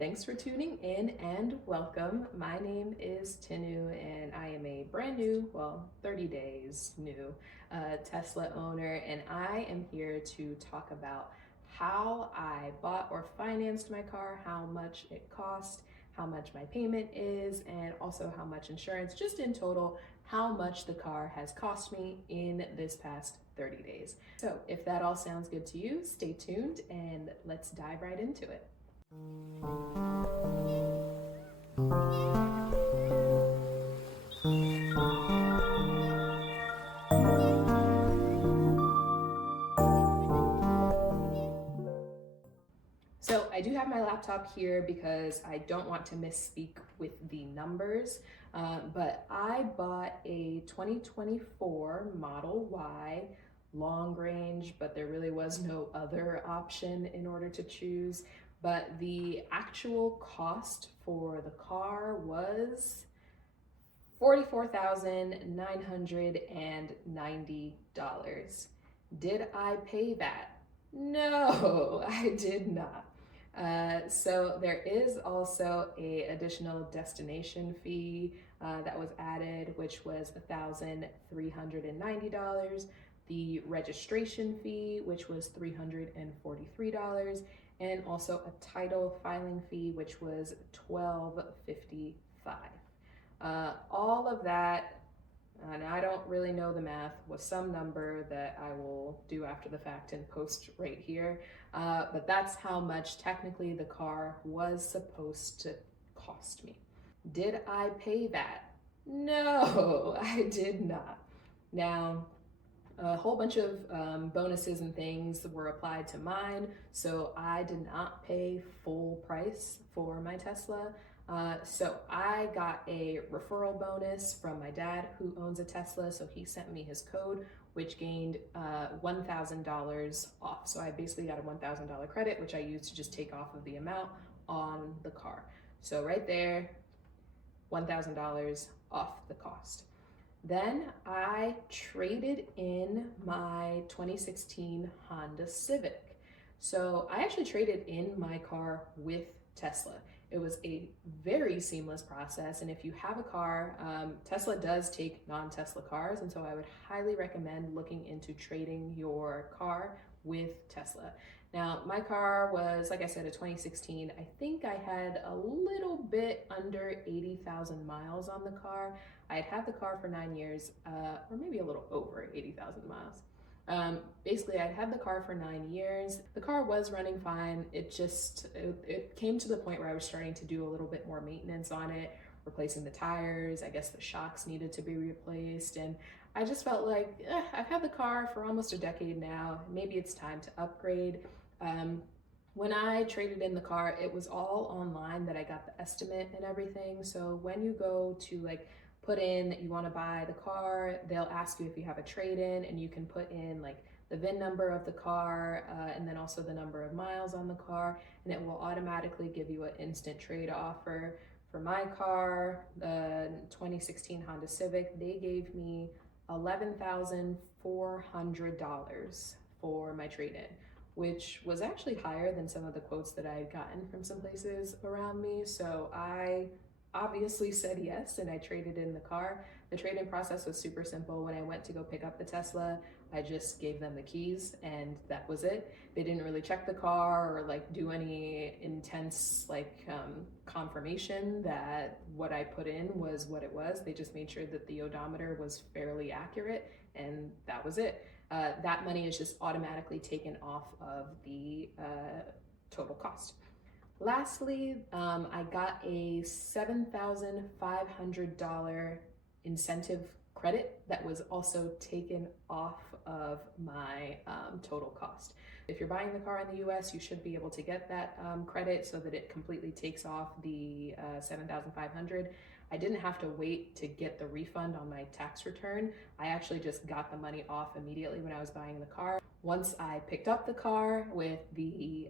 Thanks for tuning in and welcome. My name is Tinu and I am a brand new, 30 days new Tesla owner. And I am here to talk about how I bought or financed my car, how much it cost, how much my payment is, and also how much insurance, just in total, how much the car has cost me in this past 30 days. So if that all sounds good to you, stay tuned and let's dive right into it. So I do have my laptop here because I don't want to misspeak with the numbers, but I bought a 2024 Model Y long range, but there really was no other option in order to choose. But the actual cost for the car was $44,990. Did I pay that? No, I did not. So there is also a additional destination fee that was added, which was $1,390. The registration fee, which was $343, and also a title filing fee, which was $1,255. All of that, and I don't really know the math, was some number that I will do after the fact and post right here. But that's how much technically the car was supposed to cost me. Did I pay that? No, I did not. Now, a whole bunch of bonuses and things were applied to mine, so I did not pay full price for my Tesla. So I got a referral bonus from my dad who owns a Tesla, so he sent me his code, which gained $1,000 off. So I basically got a $1,000 credit, which I used to just take off of the amount on the car. So right there, $1,000 off the cost. Then I traded in my 2016 Honda Civic. So I actually traded in my car with Tesla. It was a very seamless process. And if you have a car, Tesla does take non-Tesla cars. And so I would highly recommend looking into trading your car with Tesla. Now, my car was, like I said, a 2016. I think I had a little bit under 80,000 miles on the car. I had had the car for 9 years, or maybe a little over 80,000 miles. Basically, I'd had the car for 9 years. The car was running fine. It came to the point where I was starting to do a little bit more maintenance on it, replacing the tires. I guess the shocks needed to be replaced. And I just felt like I've had the car for almost a decade now. Maybe it's time to upgrade. When I traded in the car, it was all online that I got the estimate and everything. So when you go to put in that you want to buy the car, they'll ask you if you have a trade-in, and you can put in the VIN number of the car and then also the number of miles on the car, and it will automatically give you an instant trade offer. For my car, the 2016 Honda Civic, they gave me $11,400 for my trade-in, which was actually higher than some of the quotes that I had gotten from some places around me. So I obviously said yes, and I traded in the car. The trade-in process was super simple. When I went to go pick up the Tesla, I just gave them the keys and that was it. They didn't really check the car or do any intense confirmation that what I put in was what it was. They just made sure that the odometer was fairly accurate, and that was it. That money is just automatically taken off of the total cost. Lastly, I got a $7,500 incentive credit that was also taken off of my total cost. If you're buying the car in the US, you should be able to get that credit so that it completely takes off the $7,500. I didn't have to wait to get the refund on my tax return. I actually just got the money off immediately when I was buying the car. Once I picked up the car with the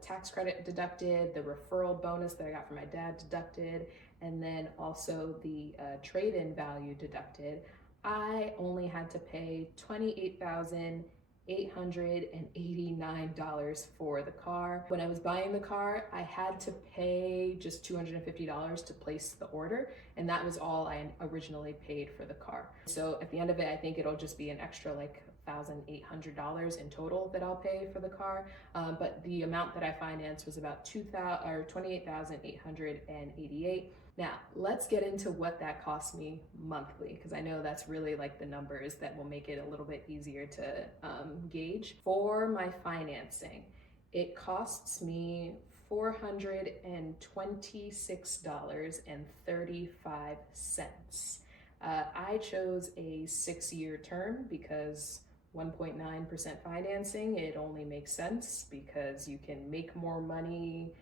tax credit deducted, the referral bonus that I got from my dad deducted, and then also the trade-in value deducted, I only had to pay $28,800 $889 for the car. When I was buying the car, I had to pay just $250 to place the order, and that was all I originally paid for the car. So at the end of it, I think it'll just be an extra like $1,800 in total that I'll pay for the car. But the amount that I financed was about $28,888. Now, let's get into what that cost me monthly, because I know that's really like the numbers that will make it a little bit easier to gauge. For my financing, it costs me $426.35. I chose a 6-year term because 1.9% financing, it only makes sense because you can make more money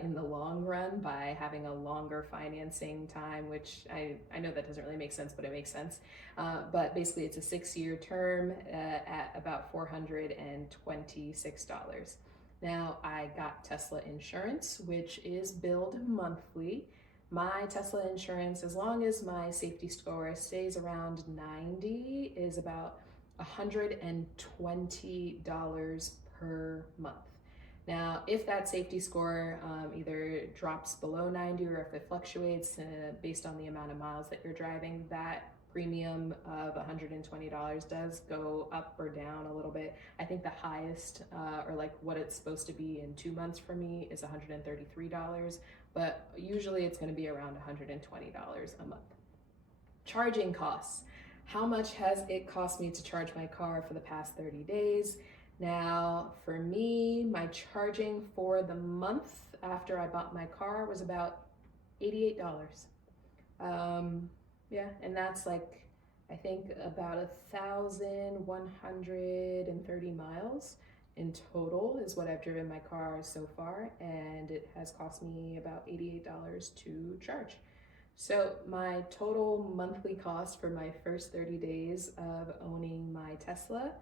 in the long run by having a longer financing time, which I know that doesn't really make sense, but it makes sense. But basically it's a 6-year term at about $426. Now I got Tesla insurance, which is billed monthly. My Tesla insurance, as long as my safety score stays around 90, is about $120 per month. Now, if that safety score either drops below 90 or if it fluctuates based on the amount of miles that you're driving, that premium of $120 does go up or down a little bit. I think the highest, or like what it's supposed to be in 2 months for me, is $133, but usually it's going to be around $120 a month. Charging costs. How much has it cost me to charge my car for the past 30 days? Now, for me, my charging for the month after I bought my car was about $88. Yeah, and that's like, I think about 1,130 miles in total is what I've driven my car so far, and it has cost me about $88 to charge. So my total monthly cost for my first 30 days of owning my Tesla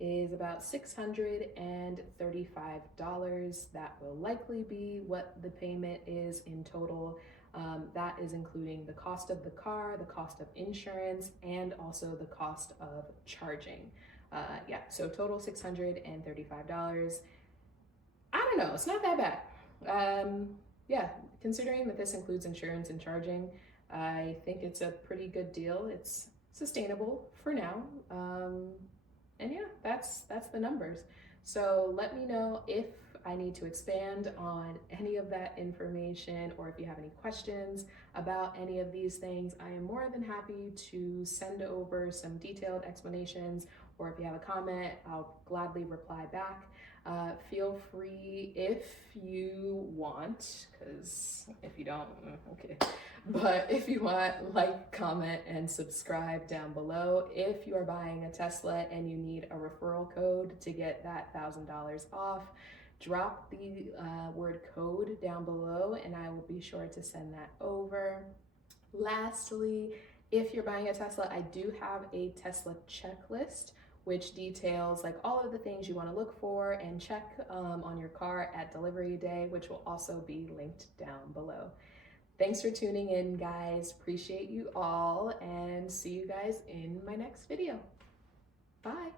is about $635. That will likely be what the payment is in total. That is including the cost of the car, the cost of insurance, and also the cost of charging. Yeah, so total $635. I don't know, it's not that bad. Yeah, considering that this includes insurance and charging, I think it's a pretty good deal. It's sustainable for now. And yeah, that's the numbers. So let me know if I need to expand on any of that information, or if you have any questions about any of these things. I am more than happy to send over some detailed explanations, or if you have a comment, I'll gladly reply back. Feel free if you want, because if you don't, okay. But if you want, like, comment, and subscribe down below. If you are buying a Tesla and you need a referral code to get that $1,000 off, drop the word code down below and I will be sure to send that over. Lastly, if you're buying a Tesla, I do have a Tesla checklist which details like all of the things you want to look for and check on your car at delivery day, which will also be linked down below. Thanks for tuning in, guys. Appreciate you all, and see you guys in my next video. Bye.